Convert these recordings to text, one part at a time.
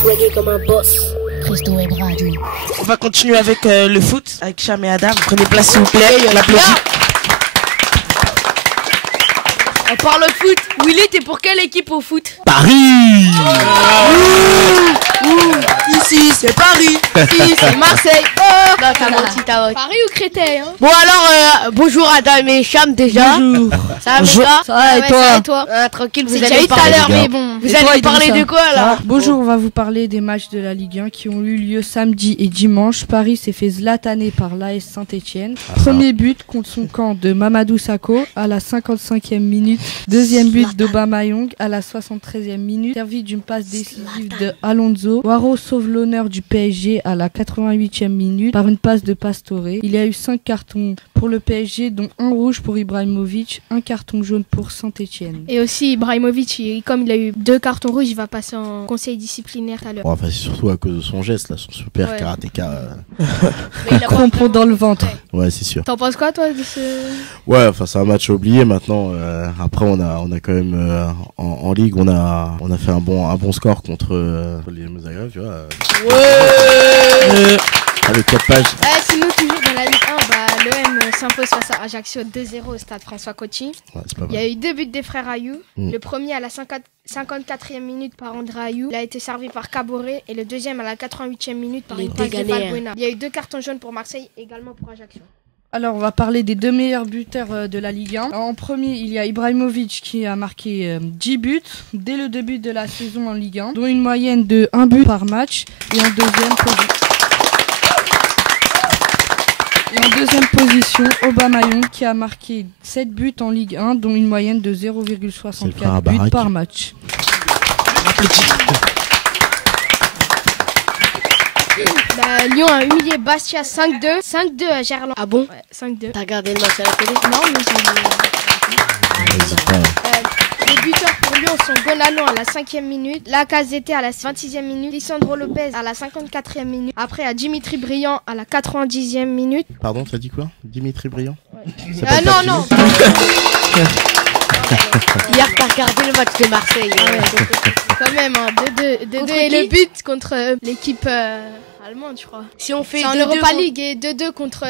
Swagger comme un boss. Christo et Radio. On va continuer avec le foot, avec Cham et Adam. Prenez place s'il vous plaît, on applaudit. On parle de foot. Willy, t'es pour quelle équipe au foot? Paris. Ici, c'est Paris. Ici, c'est Marseille. Oh non, t'as menti, t'as menti. Paris ou Créteil, hein? Bon alors, bonjour Adam et Cham déjà. Bonjour. Ça va, Bonjour. Mika? Ça va, et Ouais, toi? ça va, et toi? Tranquille, vous C'est allez Jaïd parler tout à l'heure, mais bon. Vous Et toi, allez parler Idrissa? de quoi là? Bonjour, on va vous parler des matchs de la Ligue 1 qui ont eu lieu samedi et dimanche. Paris s'est fait zlataner par l'AS Saint-Etienne. Premier but contre son camp de Mamadou Sakho à la 55e minute. Deuxième but d'Aubameyang à la 73e minute. Servi d'une passe décisive de Alonso. Waro sauve l'honneur du PSG à la 88e minute par une passe de Pastore. Il y a eu 5 cartons pour le PSG, dont un rouge pour Ibrahimovic, un carton jaune pour Saint-Etienne. Et aussi Ibrahimovic, comme il a eu 2 cartons rouges, il va passer en conseil disciplinaire tout à l'heure. Bon, enfin, c'est surtout à cause de son geste, là, son super Ouais. karatéka. Crampon dans le ventre. Ouais, c'est sûr. T'en penses quoi toi de ce... Ouais, enfin, c'est un match oublié maintenant. Après, on a quand même en ligue, on a fait un bon score contre les Zagreb, tu vois. Avec 4 pages. sinon toujours dans la Ligue 1, l'OM s'impose face à Ajaccio 2-0 au stade François Coty. Ouais, c'est pas Il y mal. a eu 2 buts des frères Ayou. Mm. Le premier à la 54e minute par André Ayou. Il a été servi par Caboret. Et le deuxième à la 88e minute par Les une passe de Déganés, Valbuena. Il y a eu 2 cartons jaunes pour Marseille, également pour Ajaccio. Alors, on va parler des 2 meilleurs buteurs de la Ligue 1. En premier, il y a Ibrahimovic qui a marqué 10 buts dès le début de la saison en Ligue 1, dont une moyenne de 1 but par match. Et en deuxième position, Aubameyang qui a marqué 7 buts en Ligue 1, dont une moyenne de C'est le frère 0,64 buts Barak. par match. Lyon a humilié Bastia 5-2. 5-2 à Gerland. Ah bon? Ouais, 5-2. T'as regardé le match à la télé? Non, mais les buteurs pour Lyon sont Gonalon à la 5e minute, Lacazette à la 26e minute, Lisandro Lopez à la 54e minute, après à Dimitri Briand à la 90e minute. Pardon, t'as dit quoi? Dimitri Briand? Non. Hier, t'as regardé le match de Marseille. Quand même, 2-2 Contre et qui? le but contre l'équipe allemande, je crois. Si on fait C'est en 2-2 Europa contre- League et 2-2 contre...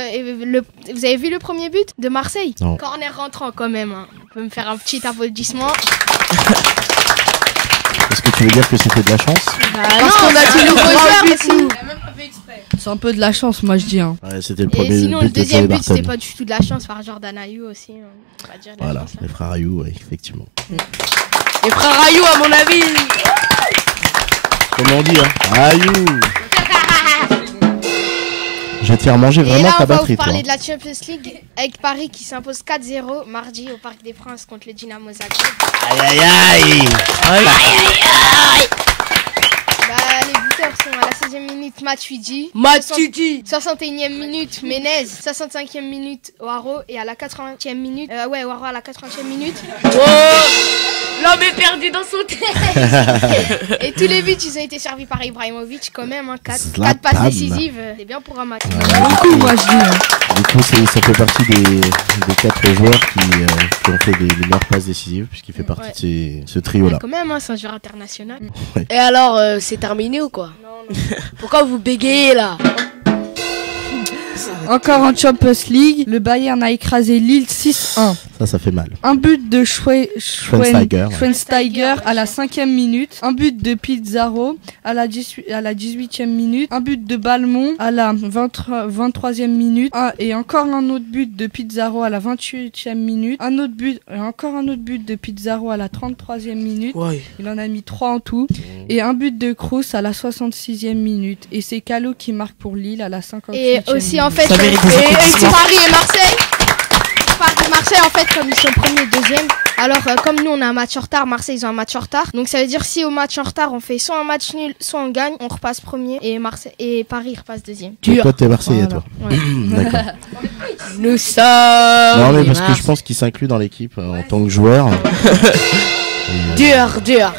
Vous avez vu le premier but de Marseille? Non. Corner rentrant quand même. On peut me faire un petit applaudissement. Est-ce que tu veux dire que c'était de la chance? Parce qu'on a tous nos joueurs, mais sinon... C'est un peu de la chance, moi je dis. Hein. Ouais, c'était le Et premier sinon, but le de deuxième Thierry but, c'était Barton. pas du tout de la chance par Jordan Ayou aussi. On va dire de la Voilà, chance, là. les frères Ayou, ouais, effectivement. Les frères Ayou, à mon avis. Comment on dit, hein? Ayou! Je vais te faire manger Et vraiment là, ta on va batterie, vous toi. parler de la Champions League avec Paris qui s'impose 4-0 mardi au Parc des Princes contre le Dynamo Zagreb. Aïe, aïe, aïe! Les buteurs sont à la 16e minute Matuidi, Matuidi. 61e minute Menez, 65e minute Waro et à la 80e minute Waro à la 80e minute. L'homme est perdu dans son tête. Et tous les buts ils ont été servis par Ibrahimovic quand même, 4 Zlatan. passes décisives, c'est bien pour un match. Beaucoup, moi je dis. Hein. Du coup, ça fait partie des 4 joueurs qui ont fait les meilleures passes décisives, puisqu'il fait partie de ce trio-là. Quand même, c'est un joueur international. Et alors, c'est terminé ou quoi? Non. Pourquoi vous bégayez là? Encore en Champions League, le Bayern a écrasé Lille 6-1. Ça fait mal. Un but de Schweinsteiger. Schweinsteiger à la 5e minute. Un but de Pizarro à la 18e minute. Un but de Balmont à la 23e minute. Et encore un autre but de Pizarro à la 28e minute. Encore un autre but de Pizarro à la 33e minute. Ouais. Il en a mis 3 en tout. Et un but de Kroos à la 66e minute. Et c'est Calo qui marque pour Lille à la 58e Et aussi en fait, Ça mérite des applaudissements. Paris et Marseille. Paris et Marseille en fait comme ils sont premier et deuxième. Alors comme nous on a un match en retard, Marseille ils ont un match en retard. Donc ça veut dire si au match en retard on fait soit un match nul, soit on gagne, on repasse premier et Paris repasse deuxième. Donc toi, t'es Marseillais, Voilà. toi. Ouais. D'accord. Nous sommes. Non, mais les parce que je Marseillais. pense qu'il s'inclut dans l'équipe en tant que joueur. Dur.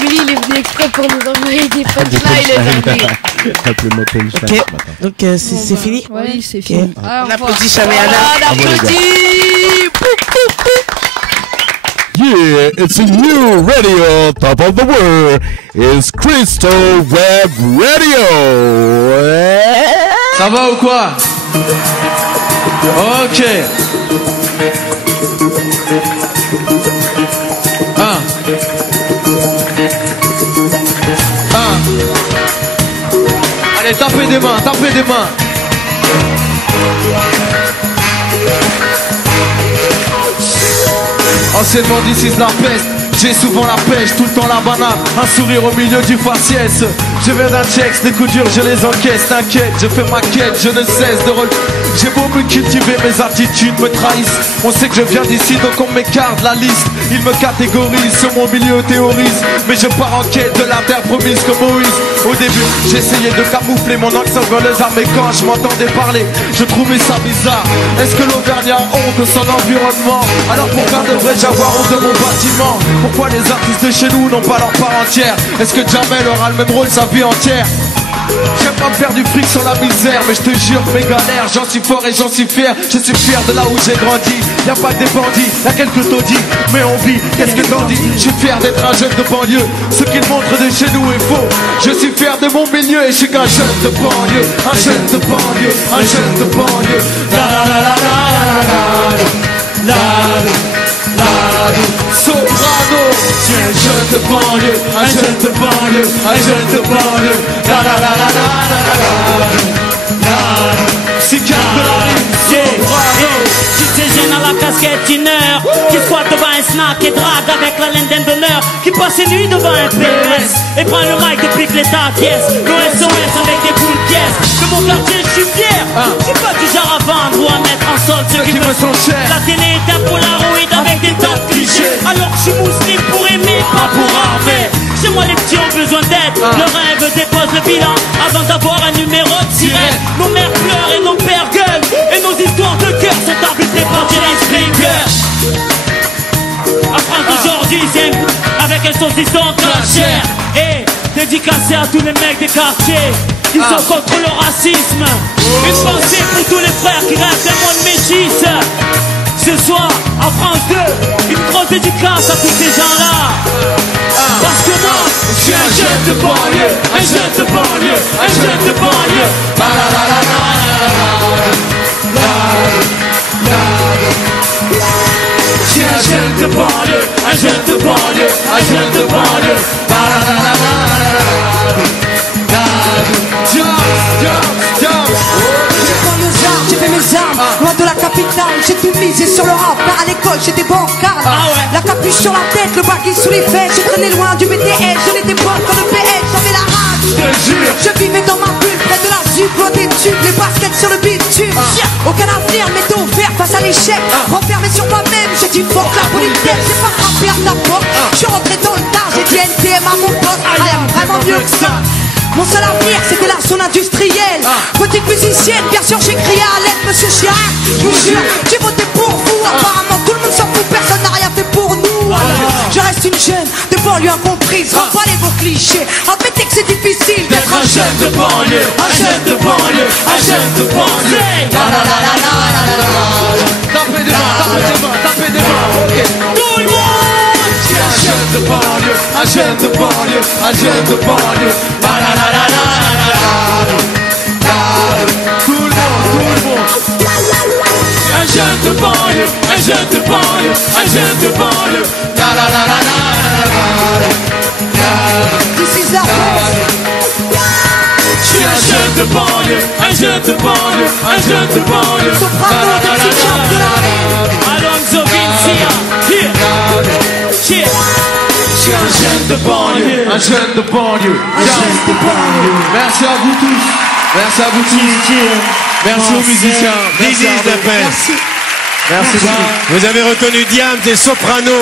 Willy, il est venu exprès pour nous envoyer des punchlines aujourd'hui. Appelez-moi punchline Ok. ce matin. Donc c'est fini. Oui, c'est fini. On applaudit Cham et Adam. On applaudit. Yeah, it's a new radio, top of the world. It's Crystal Web Radio. Ça va ou quoi? Ok. Allez, tapez des mains, tapez des mains. Anciennement d'ici la peste, j'ai souvent la pêche, tout le temps la banane, un sourire au milieu du faciès. Je viens d'un check, des coups durs je les encaisse, t'inquiète, je fais ma quête, je ne cesse de J'ai beau me cultiver, mes attitudes me trahissent. On sait que je viens d'ici donc on m'écarte la liste. Ils me catégorisent, sur mon milieu théorise. Mais je pars en quête de la terre promise comme Moïse. Au début, j'essayais de camoufler mon accent vers les armes. Et quand je m'entendais parler, je trouvais ça bizarre. Est-ce que l'Auvergne a honte de son environnement? Alors pourquoi devrais-je avoir honte de mon bâtiment? Pourquoi les artistes de chez nous n'ont pas leur part entière? Est-ce que Jamel aura le même rôle sa vie entière? J'aime pas me faire du fric sur la misère, mais je te jure mes galères, j'en suis fort et j'en suis fier. Je suis fier de là où j'ai grandi. Y'a pas que des bandits, y'a quelques taudis, mais on vit, qu'est-ce que t'en dis? Je suis fier d'être un jeune de banlieue. Ce qu'ils montrent de chez nous est faux. Je suis fier de mon milieu et je suis qu'un jeune de banlieue. Un jeune de banlieue, un jeune de banlieue. La la la la la la la la. Soprano, tu es un jeune de banlieue, un jeune de banlieue, un jeune de banlieue. La la la la la la la. C'est calme de la rime, Soprano. Toutes ces jeunes à la casquette tineur qui squattent devant un snack et drague avec la laine d'honneur, qui passe les nuits devant un PMS et prend le mic et pique les tardiesses. Le SOS avec des boules pièces. De mon quartier je suis fier. Je suis pas du genre à vendre ou à mettre en solde ceux qui me sont chers. La télé est un polaroid avec des tas de clichés. Alors je suis musulman pour aimer, pas pour armer. Chez moi les petits ont besoin d'aide. Le rêve dépose le bilan avant d'avoir un numéro de sirène. Nos mères pleurent et nos pères gueulent. Et nos histoires de cœur sont arbitrées par Jerry Springer. La France d'aujourd'hui c'est avec un saucisson cachère. Et dédicacé à tous les mecs des quartiers qui sont contre le racisme. Une pensée pour tous les frères qui rêvent d'un monde métis. Ce soir, en France 2, une grosse dédicace à tous ces gens-là. Parce que moi, je suis un jeune de banlieue, un jeune de banlieue, un jeune de banlieue. La la la la la la la. Je suis un jeune de banlieue, un jeune de banlieue, un jeune de banlieue. La la la la la la. J'ai pris mes armes, j'ai fait mes armes, loin de la capitale, j'ai tout misé sur le rap, car à l'école j'étais bancal. La capuche sur la tête, le baggy sous les fesses, je traînais loin du BTS, je n'étais pas quand le PS, j'avais la rage. Je vivais dans ma bulle, près de la ZUP, loin des tubes, les baskets sur le bitume. Aucun avenir, métaux vert face à l'échec, renfermé sur moi-même, j'ai dit fuck la politesse, j'ai pas frappé à ta porte, je suis rentré dans le tas, j'ai dit NTM à mon poste, vraiment mieux que ça. Mon seul avenir c'était la zone industrielle. Petite musicienne, bien sûr j'ai crié à l'aide, monsieur Chirac. Je vous jure, j'ai voté pour vous. Apparemment tout le monde s'en fout, personne n'a rien fait pour nous. Je reste une jeune de banlieue incomprise. Remballez vos clichés, admettez que c'est difficile d'être un jeune de banlieue. Un jeune de banlieue, un jeune de banlieue. La la la la la la la la. Tapez des mains, tapez des mains, tapez des mains. Ok. Tout le monde. Un jeune de banlieue, un jeune de banlieue, un jeune de banlieue. La la la la la la la. Tout le monde. Un jeune de banlieue, un jeune de banlieue, un jeune de banlieue. La la la la la la. This is la France. Je suis un jeune de banlieue, un jeune de banlieue, un jeune de banlieue. Soprano, des petits chants de la rue. Alonso Vincia. Je suis un jeune de banlieue, un jeune de banlieue, un jeune de banlieue. Merci à vous tous, merci à vous tous. Merci aux musiciens. This is the best. Merci beaucoup. Vous avez reconnu Diams et Soprano.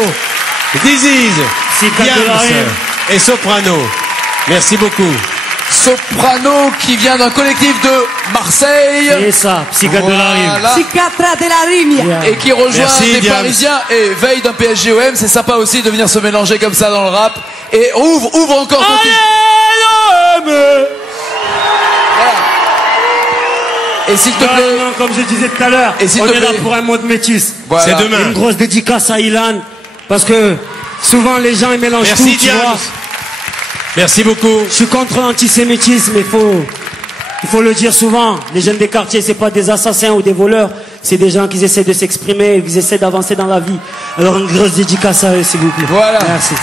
This is Diams et Soprano. Merci beaucoup. Soprano qui vient d'un collectif de Marseille. C'est ça, Psychiatre de la Rime. Psychiatre de la Rime. Et qui rejoint Merci, des Diams. Parisiens et veille d'un PSGOM. C'est sympa aussi de venir se mélanger comme ça dans le rap. Et ouvre encore ton Et s'il te plaît. Non, comme je disais tout à l'heure, Et s'il on te est là plaît. pour un monde métis. Voilà. C'est demain. Une grosse dédicace à Ilan Parce que souvent les gens ils mélangent tout, tu vois. Merci beaucoup. Je suis contre l'antisémitisme, il faut le dire souvent. Les jeunes des quartiers, c'est pas des assassins ou des voleurs, c'est des gens qui essaient de s'exprimer, qui essaient d'avancer dans la vie. Alors une grosse dédicace à eux, s'il vous plaît. Voilà. Merci.